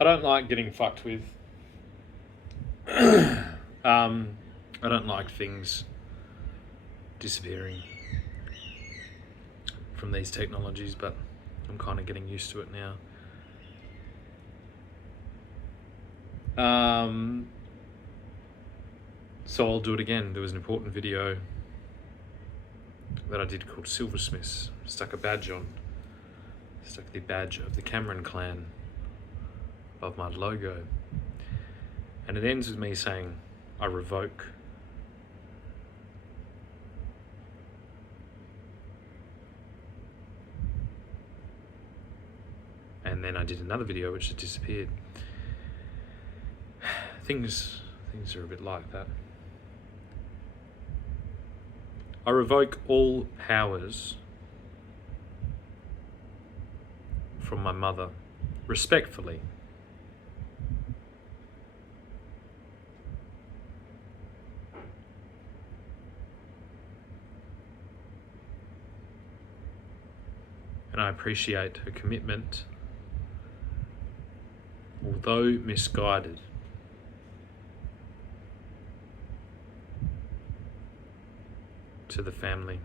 I don't like getting fucked with. I don't like things disappearing from these technologies, but I'm kind of getting used to it now. So I'll do it again. There was an important video that I did called Silversmiths. Stuck the badge of the Cameron clan above my logo. And it ends with me saying, I revoke and then I did another video which had disappeared. Things are a bit like that. I revoke all powers from my mother, respectfully. And I appreciate her commitment, although misguided. To the family.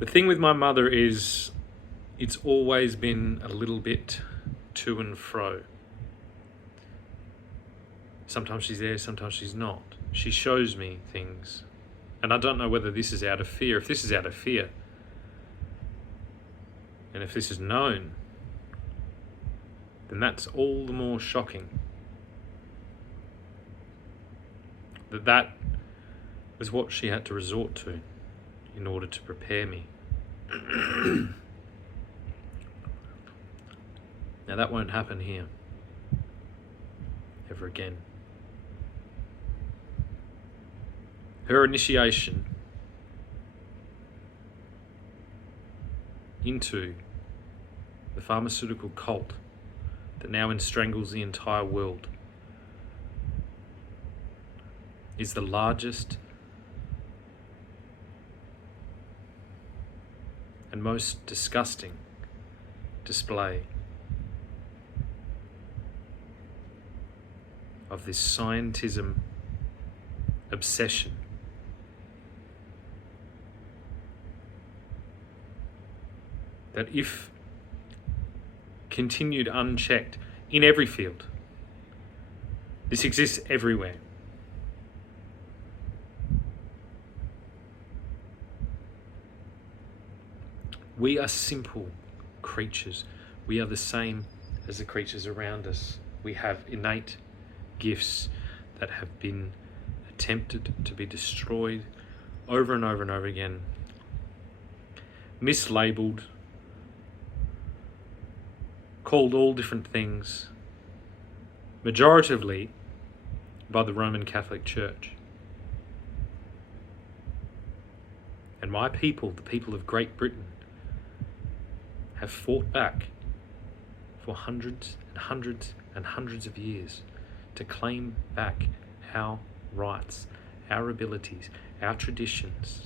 The thing with my mother is it's always been a little bit to and fro. Sometimes she's there, sometimes she's not. She shows me things. And I don't know whether this is out of fear. If this is out of fear, and if this is known, then that's all the more shocking. That was what she had to resort to in order to prepare me. Now that won't happen here ever again. Her initiation into the pharmaceutical cult that now strangles the entire world is the largest and most disgusting display of this scientism obsession that, if continued unchecked in every field, this exists everywhere. We are simple creatures. We are the same as the creatures around us. We have innate gifts that have been attempted to be destroyed over and over and over again, mislabeled, called all different things, majoritively by the Roman Catholic Church. And my people, the people of Great Britain, have fought back for hundreds and hundreds and hundreds of years to claim back our rights, our abilities, our traditions.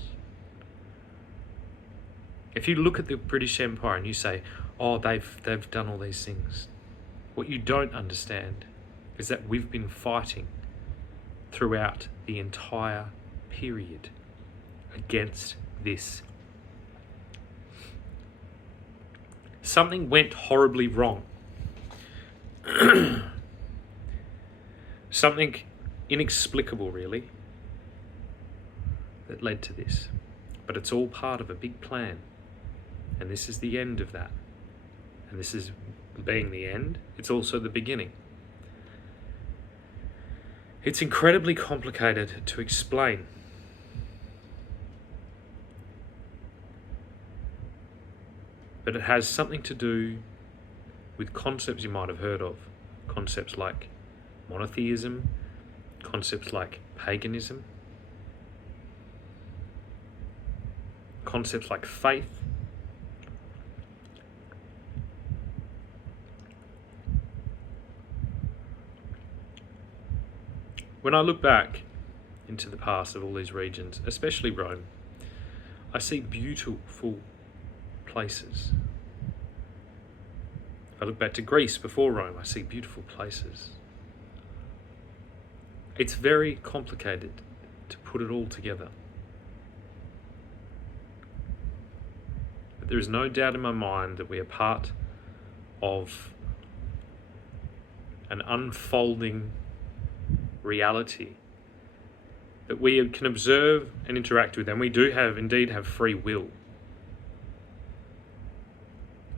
If you look at the British Empire and you say, oh, they've done all these things, what you don't understand is that we've been fighting throughout the entire period against this. Something went horribly wrong. Something inexplicable, really, that led to this. But it's all part of a big plan. And this is the end of that. And this is being the end, it's also the beginning. It's incredibly complicated to explain. But it has something to do with concepts you might have heard of. Concepts like monotheism, concepts like paganism, concepts like faith. When I look back into the past of all these regions, especially Rome, I see beautiful places. If I look back to Greece before Rome, I see beautiful places. It's very complicated to put it all together. But there is no doubt in my mind that we are part of an unfolding reality that we can observe and interact with, and we do indeed have free will.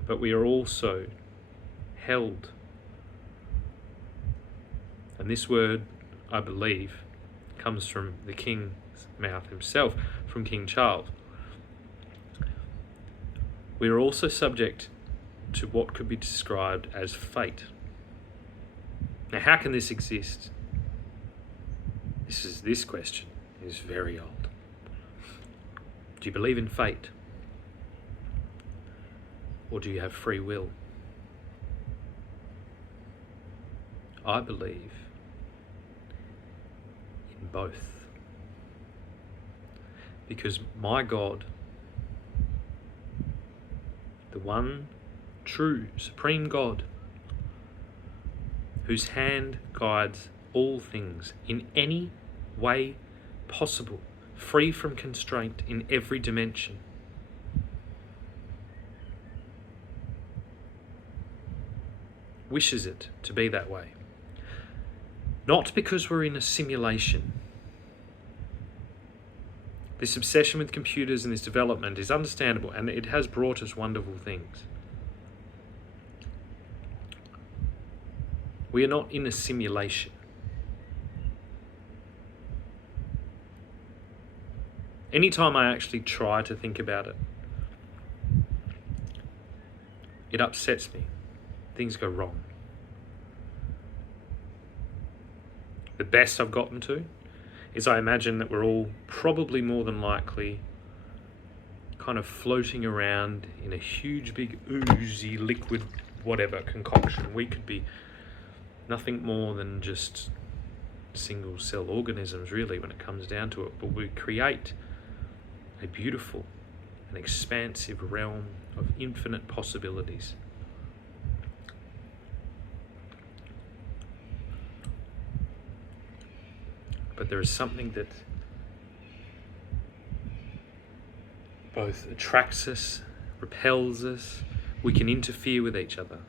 But we are also held, and this word, I believe, comes from the king's mouth himself, from King Charles. We are also subject to what could be described as fate. Now, how can this exist? This question is very old. Do you believe in fate? Or do you have free will? I believe in both. Because my God, the one true, supreme God, whose hand guides all things in any way possible, free from constraint in every dimension, wishes it to be that way. Not because we're in a simulation. This obsession with computers and this development is understandable, and it has brought us wonderful things. We are not in a simulation. Anytime I actually try to think about it, it upsets me. Things go wrong. The best I've gotten to is I imagine that we're all probably more than likely kind of floating around in a huge big oozy liquid whatever concoction. We could be nothing more than just single cell organisms really when it comes down to it, but we create a beautiful and expansive realm of infinite possibilities. But there is something that both attracts us, repels us. We can interfere with each other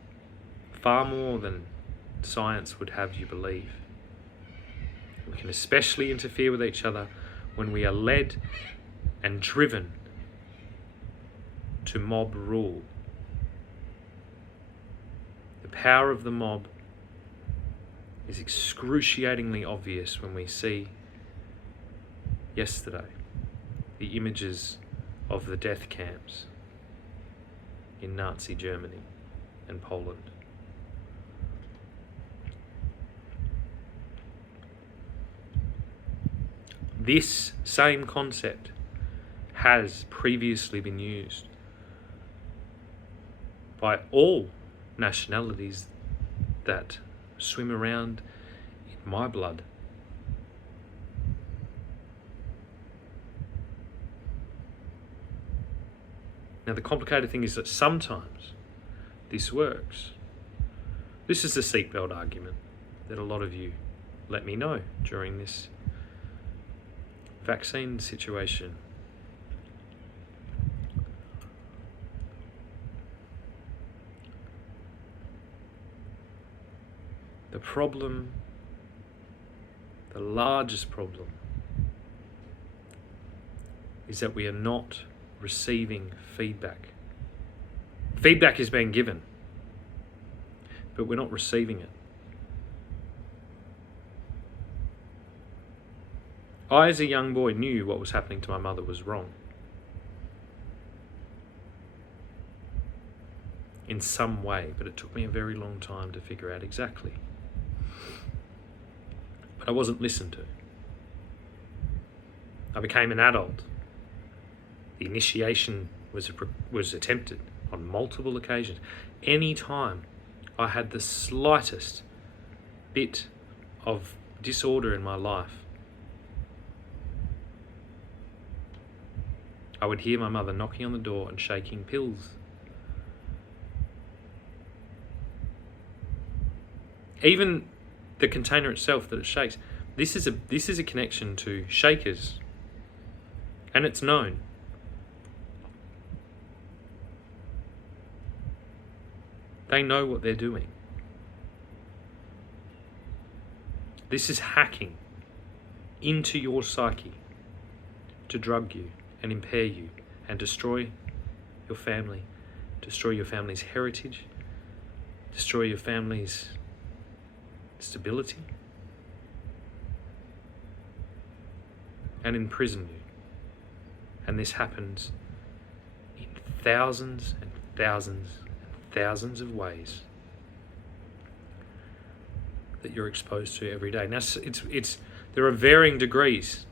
far more than science would have you believe. We can especially interfere with each other when we are led and driven to mob rule. The power of the mob is excruciatingly obvious when we see yesterday the images of the death camps in Nazi Germany and Poland. This same concept has previously been used by all nationalities that swim around in my blood. Now, the complicated thing is that sometimes this works. This is the seatbelt argument that a lot of you let me know during this vaccine situation. The problem, the largest problem, is that we are not receiving feedback. Feedback is being given, but we're not receiving it. I, as a young boy, knew what was happening to my mother was wrong. In some way, but it took me a very long time to figure out exactly. But I wasn't listened to. I became an adult. The initiation was attempted on multiple occasions. Any time I had the slightest bit of disorder in my life, I would hear my mother knocking on the door and shaking pills. Even the container itself that it shakes, this is a connection to shakers, and it's known. They know what they're doing. This is hacking into your psyche to drug you and impair you and destroy your family, destroy your family's heritage, destroy your family's stability, and imprison you. And this happens in thousands and thousands and thousands of ways that you're exposed to every day. Now, there are varying degrees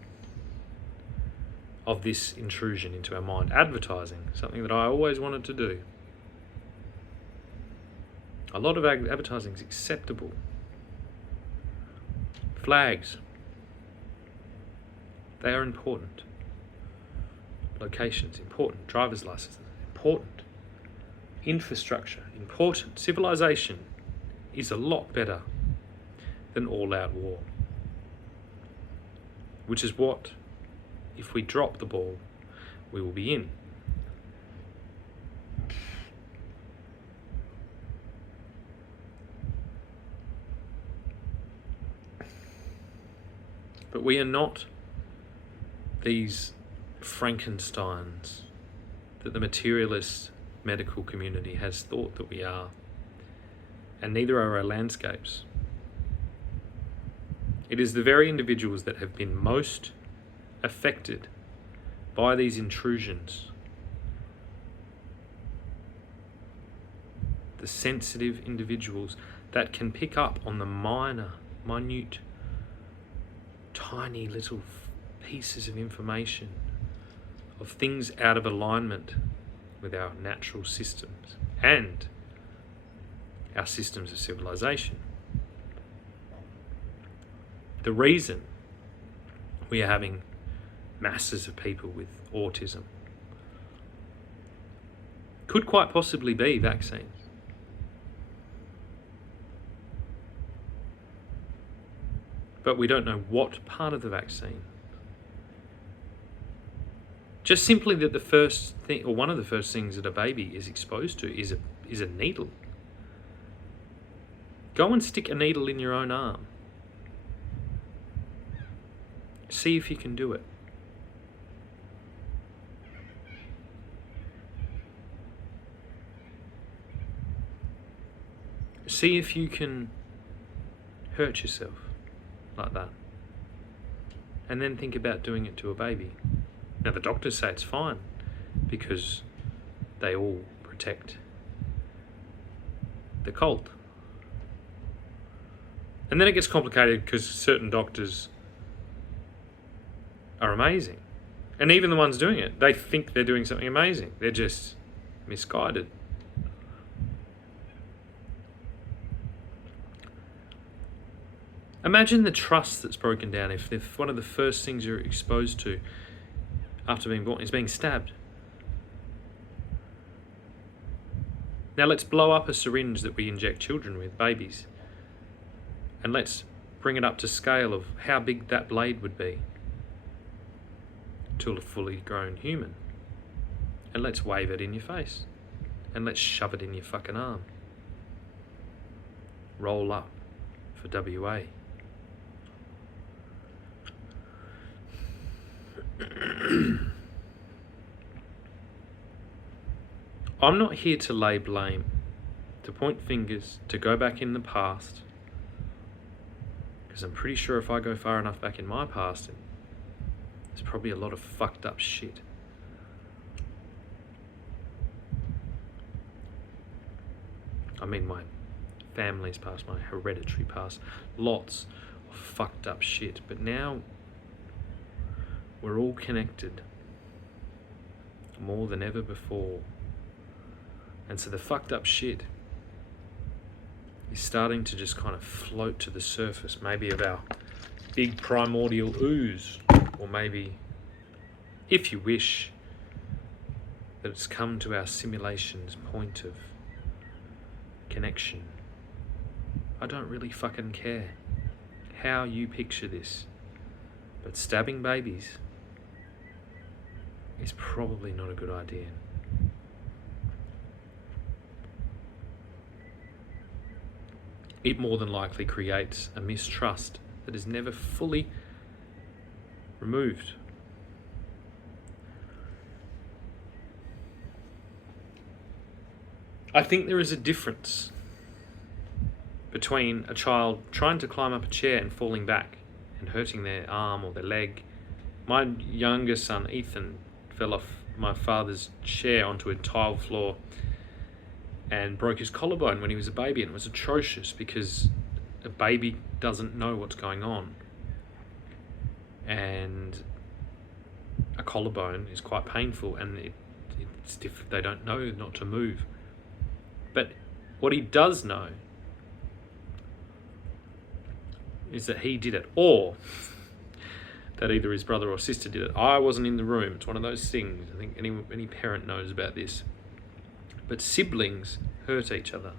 of this intrusion into our mind. Advertising, something that I always wanted to do. A lot of advertising is acceptable. Flags, they are important. Locations, important. Driver's licenses, important. Infrastructure, important. Civilization is a lot better than all-out war. Which is what, if we drop the ball, we will be in. But we are not these Frankensteins that the materialist medical community has thought that we are. And neither are our landscapes. It is the very individuals that have been most affected by these intrusions, the sensitive individuals that can pick up on the minute, tiny little pieces of information, of things out of alignment with our natural systems and our systems of civilization. The reason we are having masses of people with autism could quite possibly be vaccines. But we don't know what part of the vaccine. Just simply that the first thing, or one of the first things that a baby is exposed to is a needle. Go and stick a needle in your own arm. See if you can do it. See if you can hurt yourself like that. And then think about doing it to a baby. Now the doctors say it's fine because they all protect the cult. And then it gets complicated because certain doctors are amazing. And even the ones doing it, they think they're doing something amazing. They're just misguided. Imagine the trust that's broken down if one of the first things you're exposed to after being born is being stabbed. Now let's blow up a syringe that we inject children with, babies, and let's bring it up to scale of how big that blade would be to a fully grown human. And let's wave it in your face. And let's shove it in your fucking arm. Roll up for WA. I'm not here to lay blame, to point fingers, to go back in the past, because I'm pretty sure if I go far enough back in my past, there's probably a lot of fucked up shit. I mean my family's past, my hereditary past, lots of fucked up shit. But now we're all connected more than ever before. And so the fucked up shit is starting to just kind of float to the surface, maybe of our big primordial ooze, or maybe, if you wish, that it's come to our simulation's point of connection I don't really fucking care how you picture this, but stabbing babies is probably not a good idea. It more than likely creates a mistrust that is never fully removed. I think there is a difference between a child trying to climb up a chair and falling back and hurting their arm or their leg. My younger son, Ethan, fell off my father's chair onto a tile floor and broke his collarbone when he was a baby, and it was atrocious because a baby doesn't know what's going on, and a collarbone is quite painful, and it's different. They don't know not to move. But what he does know is that he did it, or that either his brother or sister did it. I wasn't in the room. It's one of those things. I think any parent knows about this. But siblings hurt each other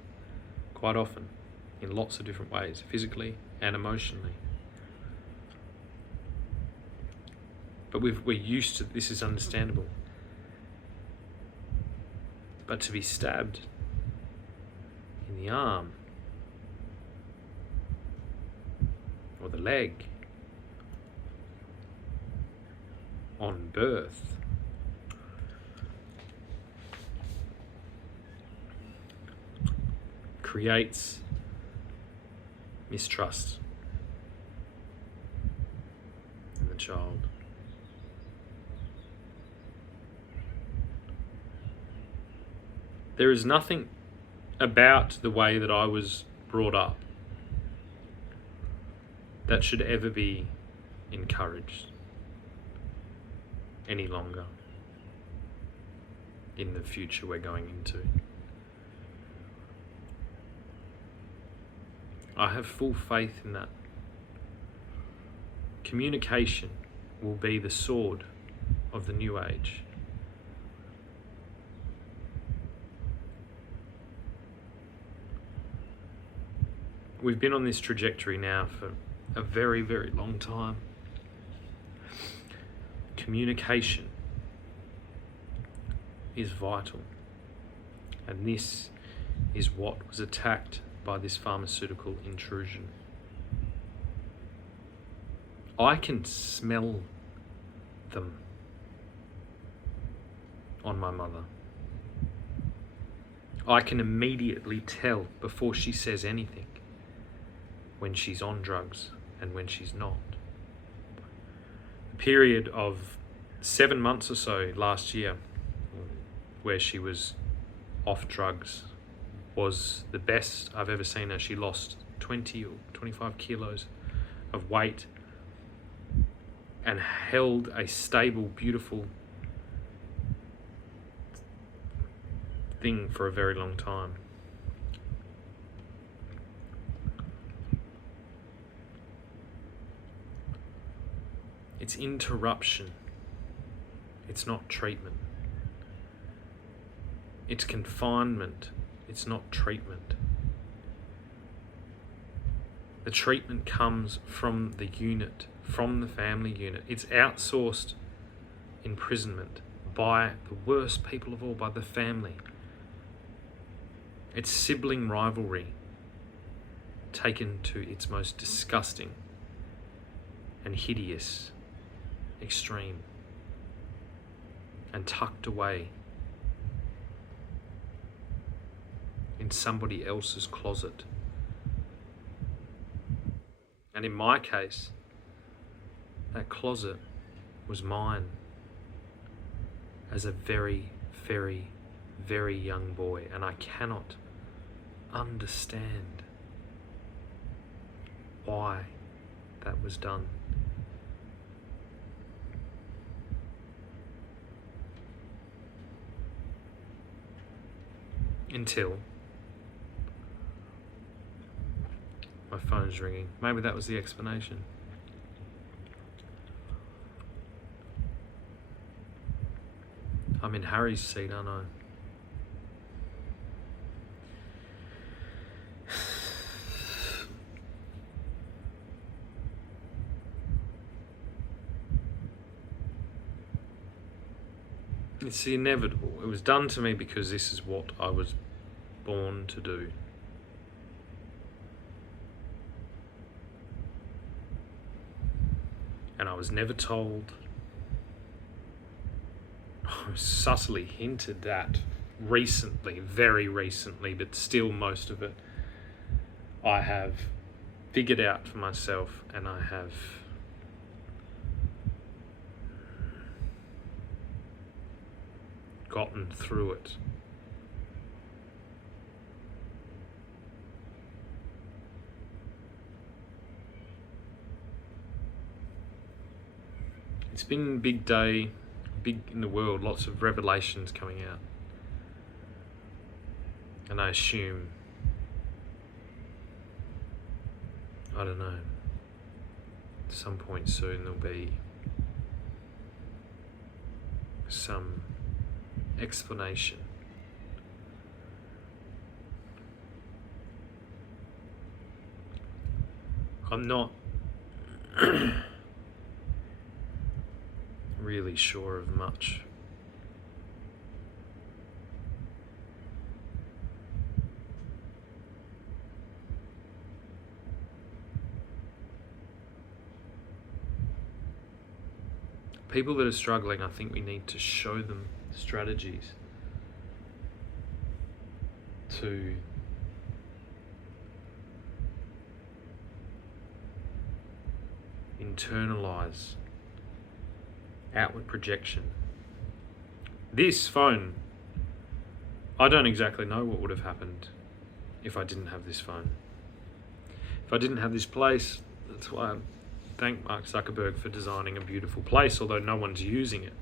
quite often in lots of different ways, physically and emotionally. But we're used to this, is understandable. But to be stabbed in the arm or the leg on birth creates mistrust in the child. There is nothing about the way that I was brought up that should ever be encouraged any longer in the future we're going into. I have full faith in that. Communication will be the sword of the new age. We've been on this trajectory now for a very, very long time. Communication is vital, and this is what was attacked by this pharmaceutical intrusion. I can smell them on my mother. I can immediately tell before she says anything when she's on drugs and when she's not. A period of 7 months or so last year where she was off drugs was the best I've ever seen her. She lost 20 or 25 kilos of weight and held a stable, beautiful thing for a very long time. It's interruption. It's not treatment. It's confinement. It's not treatment. The treatment comes from the unit, from the family unit. It's outsourced imprisonment by the worst people of all, by the family. It's sibling rivalry taken to its most disgusting and hideous extreme and tucked away in somebody else's closet. And in my case, that closet was mine as a very, very, very young boy, and I cannot understand why that was done. Until my phone's ringing. Maybe that was the explanation. I'm in Harry's seat, aren't I? It's the inevitable. It was done to me because this is what I was born to do. And I was never told. I was subtly hinted at recently, very recently, but still most of it I have figured out for myself, and I have gotten through it. It's been a big day, big in the world, lots of revelations coming out. And I assume, I don't know, at some point soon there'll be some explanation. I'm not really sure of much. People that are struggling, I think we need to show them strategies to internalize outward projection. This phone, I don't exactly know what would have happened if I didn't have this phone. If I didn't have this place, that's why I thank Mark Zuckerberg for designing a beautiful place, although no one's using it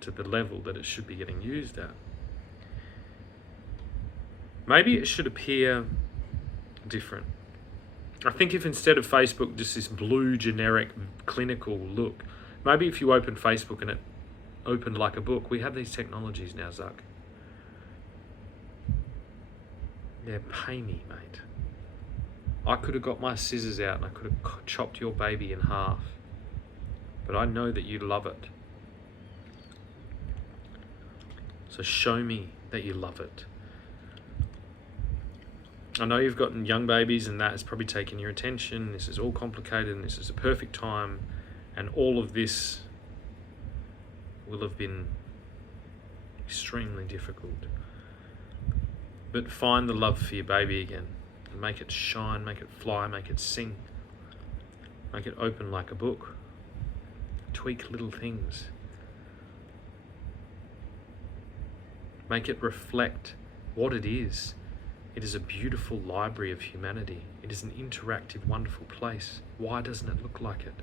to the level that it should be getting used at. Maybe it should appear different. I think if instead of Facebook, just this blue generic clinical look, maybe if you open Facebook and it opened like a book. We have these technologies now, Zuck. Yeah, pay me, mate. I could have got my scissors out and I could have chopped your baby in half. But I know that you love it. So show me that you love it. I know you've gotten young babies and that has probably taken your attention. This is all complicated and this is a perfect time. And all of this will have been extremely difficult. But find the love for your baby again. And make it shine, make it fly, make it sing. Make it open like a book. Tweak little things. Make it reflect what it is. It is a beautiful library of humanity. It is an interactive, wonderful place. Why doesn't it look like it?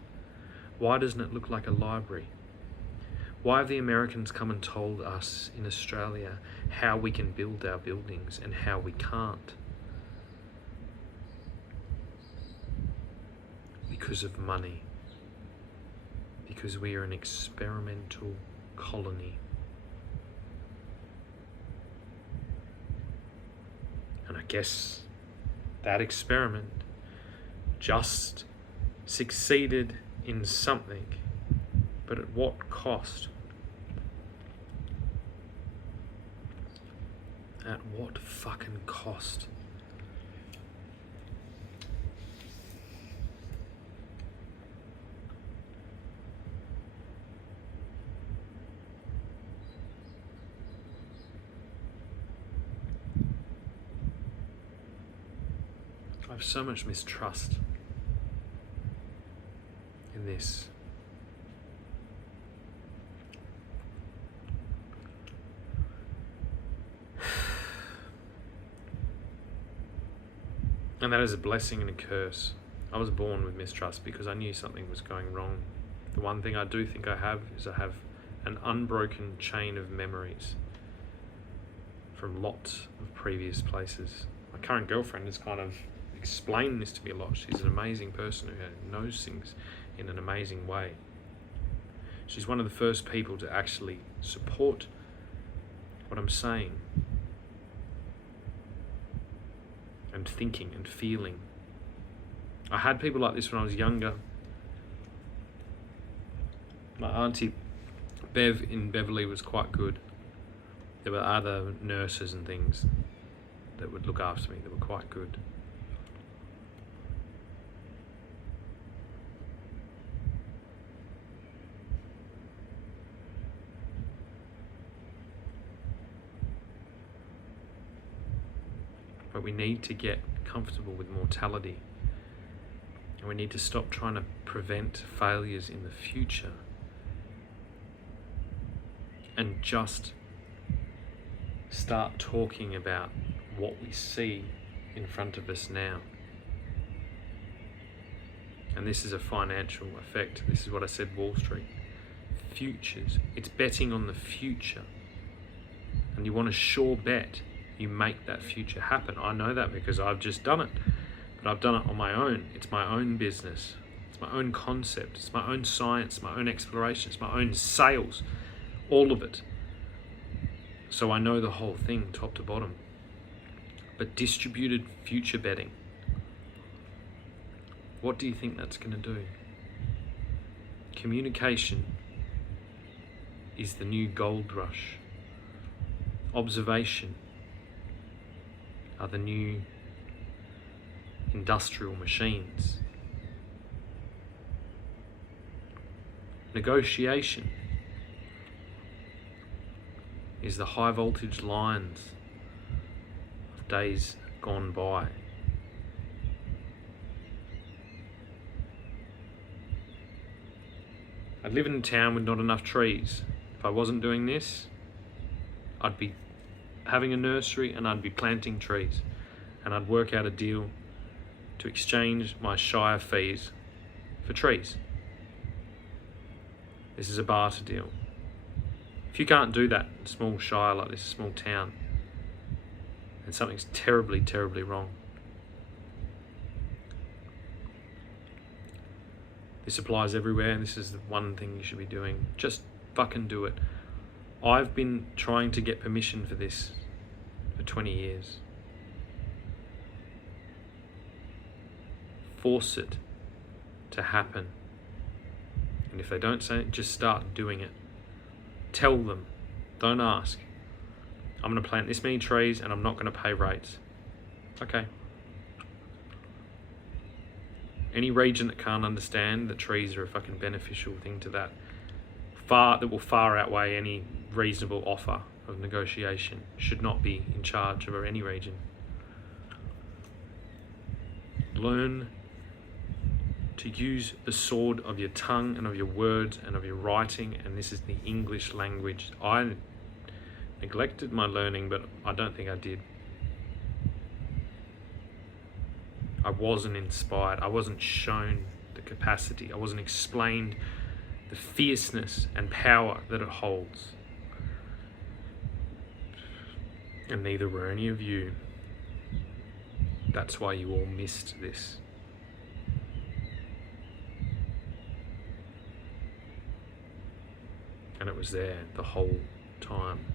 Why doesn't it look like a library? Why have the Americans come and told us in Australia how we can build our buildings and how we can't? Because of money. Because we are an experimental colony. And I guess that experiment just succeeded in something, but at what cost? At what fucking cost? I have so much mistrust in this. And that is a blessing and a curse. I was born with mistrust because I knew something was going wrong. The one thing I do think I have is I have an unbroken chain of memories from lots of previous places. My current girlfriend has kind of explained this to me a lot. She's an amazing person who knows things in an amazing way. She's one of the first people to actually support what I'm saying and thinking and feeling. I had people like this when I was younger. My auntie Bev in Beverly was quite good. There were other nurses and things that would look after me that were quite good. But we need to get comfortable with mortality. And we need to stop trying to prevent failures in the future and just start talking about what we see in front of us now. And this is a financial effect. This is what I said, Wall Street. Futures. It's betting on the future. And you want a sure bet. You make that future happen. I know that because I've just done it. But I've done it on my own. It's my own business. It's my own concept. It's my own science, my own exploration. It's my own sales. All of it. So I know the whole thing, top to bottom. But distributed future betting. What do you think that's going to do? Communication is the new gold rush. Observation are the new industrial machines. Negotiation is the high voltage lines of days gone by. I live in a town with not enough trees. If I wasn't doing this, I'd be having a nursery and I'd be planting trees, and I'd work out a deal to exchange my shire fees for trees. This is a barter deal. If you can't do that in a small shire like this, a small town, then something's terribly, terribly wrong. This applies everywhere, and this is the one thing you should be doing. Just fucking do it. I've been trying to get permission for this for 20 years. Force it to happen. And if they don't say it, just start doing it. Tell them. Don't ask. I'm going to plant this many trees and I'm not going to pay rates. Okay. Any region that can't understand that trees are a fucking beneficial thing to that will far outweigh any reasonable offer of negotiation should not be in charge of any region. Learn to use the sword of your tongue and of your words and of your writing, and this is the English language. I neglected my learning, but I don't think I did. I wasn't inspired. I wasn't shown the capacity. I wasn't explained the fierceness and power that it holds. And neither were any of you. That's why you all missed this. And it was there the whole time.